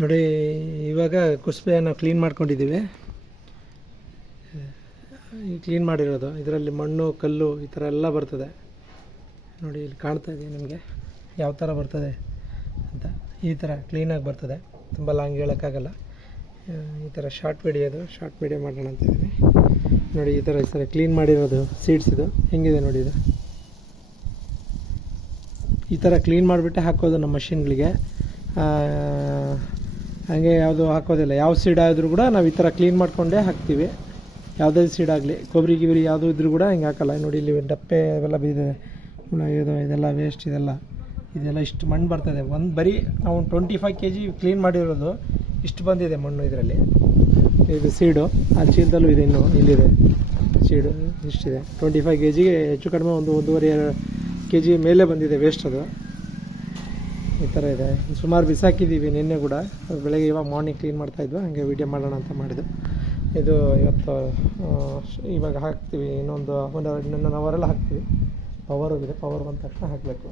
ನೋಡಿ, ಇವಾಗ ಕುಸುಬೆಯನ್ನು ಕ್ಲೀನ್ ಮಾಡ್ಕೊಂಡಿದ್ದೀವಿ. ಈ ಕ್ಲೀನ್ ಮಾಡಿರೋದು, ಇದರಲ್ಲಿ ಮಣ್ಣು, ಕಲ್ಲು ಈ ಥರ ಎಲ್ಲ ಬರ್ತದೆ. ನೋಡಿ, ಇಲ್ಲಿ ಕಾಣ್ತಾ ಇದೆ ನಿಮಗೆ? ಯಾವ ಥರ ಬರ್ತದೆ ಅಂತ. ಈ ಥರ ಕ್ಲೀನಾಗಿ ಬರ್ತದೆ. ತುಂಬ ಲಾಂಗ್ ಹೇಳೋಕ್ಕಾಗಲ್ಲ. ಈ ಥರ ಶಾರ್ಟ್ ವಿಡಿಯೋದು ಶಾರ್ಟ್ ವಿಡಿಯೋ ಮಾಡೋಣ ಅಂತ ಇದ್ದೀನಿ. ನೋಡಿ, ಈ ಥರ ಈ ಥರ ಕ್ಲೀನ್ ಮಾಡಿರೋದು ಸೀಡ್ಸ್ ಇದು. ಹೆಂಗಿದೆ ನೋಡಿ ಇದು? ಈ ಥರ ಕ್ಲೀನ್ ಮಾಡಿಬಿಟ್ಟೆ ಹಾಕೋದು ನಮ್ಮ ಮಷಿನ್ಗಳಿಗೆ ಹಾಗೆ ಯಾವುದು ಹಾಕೋದಿಲ್ಲ. ಯಾವ ಸೀಡ್ ಆದರೂ ಕೂಡ ನಾವು ಈ ಥರ ಕ್ಲೀನ್ ಮಾಡಿಕೊಂಡೇ ಹಾಕ್ತೀವಿ. ಯಾವುದೇ ಸೀಡ್ ಆಗಲಿ. ಕೊಬ್ಬರಿ ಗಿಬರಿ ಯಾವುದು ಇದ್ರೂ ಕೂಡ ಹಿಂಗೆ ಹಾಕಲ್ಲ. ನೋಡಿ ಇಲ್ಲಿ ಡಪ್ಪೆ ಅವೆಲ್ಲ ಬಿದ್ದಿದೆ. ಹುಳ, ಇದು, ಇದೆಲ್ಲ ವೇಸ್ಟ್ ಇದೆಲ್ಲ. ಇದೆಲ್ಲ ಇಷ್ಟು ಮಣ್ಣು ಬರ್ತದೆ. ಒಂದು ಬರೀ ನಾವು twenty five K G clean ಮಾಡಿರೋದು ಇಷ್ಟು ಬಂದಿದೆ ಮಣ್ಣು ಇದರಲ್ಲಿ. ಇದು ಸೀಡು ಆ ಚೀಲದಲ್ಲೂ ಇದೆ ಇನ್ನು. ಇಲ್ಲಿದೆ. ಸೀಡು ಇಷ್ಟಿದೆ. ಟ್ವೆಂಟಿ ಫೈವ್ ಕೆ ಜಿಗೆ ಹೆಚ್ಚು ಕಡಿಮೆ ಒಂದು ಒಂದೂವರೆ ಕೆ ಜಿ ಮೇಲೆ ಬಂದಿದೆ ವೇಸ್ಟ್ ಅದು. ಈ ಥರ ಇದೆ. ಸುಮಾರು ಬಿಸಾಕಿದ್ದೀವಿ ನಿನ್ನೆ ಕೂಡ. ಬೆಳಗ್ಗೆ ಇವಾಗ ಮಾರ್ನಿಂಗ್ ಕ್ಲೀನ್ ಮಾಡ್ತಾಯಿದ್ವಿ ಹಾಗೆ ವೀಡಿಯೋ ಮಾಡೋಣ ಅಂತ ಮಾಡಿದ್ದು ಇದು ಇವತ್ತು ಇವಾಗ ಹಾಕ್ತೀವಿ. ಇನ್ನೊಂದು ಒಂದು ಇನ್ನೊಂದು ಅವರೆಲ್ಲ ಹಾಕ್ತೀವಿ. ಪವರ್ ಹೋಗಿದೆ ಪವರ್ ಬಂದ ತಕ್ಷಣ ಹಾಕಬೇಕು.